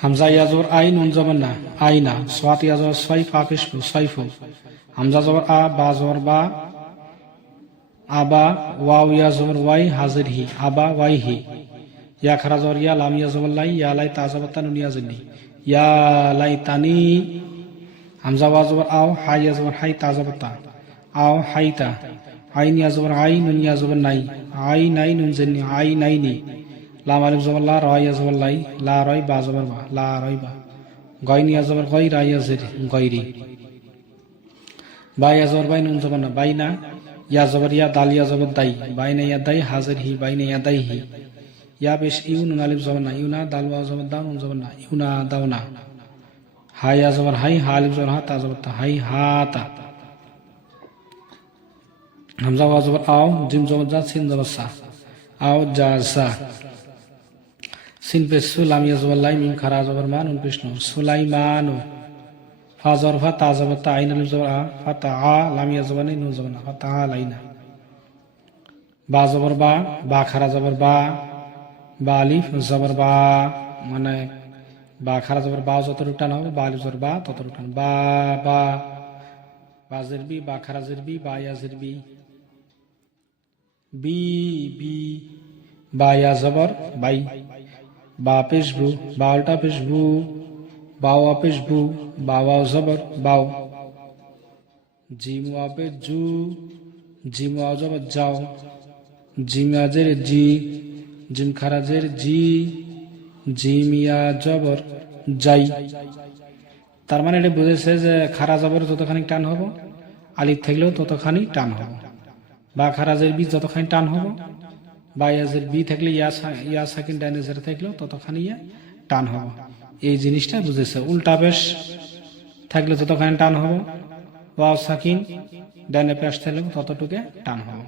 হামজা ইয়া জবর আই নুন জবর না আইনা, সোয়াত ইয়া জবর ছয় ফা পেশ ফু ছয়ফু, হামজা জবর আ বা জবর বা আবা, ওয়াও ইয়া জবর ওয়াই হাজির হি আবা ওয়াই হি, ইয়া খারা জবর ইয়া লাম ইয়া জবর লাই ইয়া লাই তা জবর তা নুন ইয়া জিন্নি ইয়া লাই তানি, হামজা ওয়া জবর আও হাই ইয়া জবর হাই তা জবর তা আও হাই তা, আইন ইয়া জবর আই নুন ইয়া জবর নাই আই নাই নুন জিন্নি আই নাই নি, লাম আলিফ জবর লা র ইয়া জবর লাই লা রয় বা জবর বা লা রয় বা, গয়ন ইয়া জবর গয় রা ইয়া জির গয়রি, বা ইয়া জবর বাই নুন জবর না বাইনা, ইয়া জবর ইয়া দাল ইয়া জবর দাই বাইনা ইয়া দাই হাজির হি বাইনা ইয়া দাই হি, ইয়া পেশ ইউ নুন আলিফ জবর না ইউনা দাল ওয়া জবর দাও নুন জবর না ইউনা দাও না, হা ইয়া জবর হাই হা আলিফ জবর হা তা জবর তা হাই হা তা, হামজা ওয়া জবর আও জিম জবর জা সিন জবর সা আও জা সা, সিন পেশ সু লাম ইয়া জবর লাই মিম খারা জবর মা নুন পেশ নুন সুলাইমানু, ফা জবর ফা তা জবর তা আইন আলিফ জবর আ ফা তা আ লাম ইয়া জবর নুন জবর না ফা তা লাইনা, বা জবর বা খারা জবর বা আলিফ জবর বা, মানে বা খারা জবর বা যতটুকু টান হবে বা আলিফ জবর বা ততটুকু টান বা বা, বা জিরবি বা খারা জিরবি বা ইয়া জিরবি, বি বি, বা ইয়া জবর বাই, বা পেশ বু বা উল্টা পেশ বু, বা ওয়া পেশ বু বা ওয়াও জবর বাও, জিম ওয়া পেশ জু জিম ওয়াও জবর যাও, জিম আজের জি জিম খারাজের জি জিম ইয়া জবর যাই, তার মানে এটা বুঝেছে যে খারা জবর যতখানি টান হব আলিফ থাকলেও ততখানি টান হব, বা খারাজের বি যতখানি টান হব, বা ইয়াজের বি থাকলে ইয়া সাকিন ডাইনে জের থাকলেও ততখানি ইয়া টান হব, এই জিনিসটা বুঝেছে। উল্টা পেশ থাকলে যতখানি টান হব, ওয়াও সাকিন ডাইনে পেশ থাকলেও ততটুকু টান হব।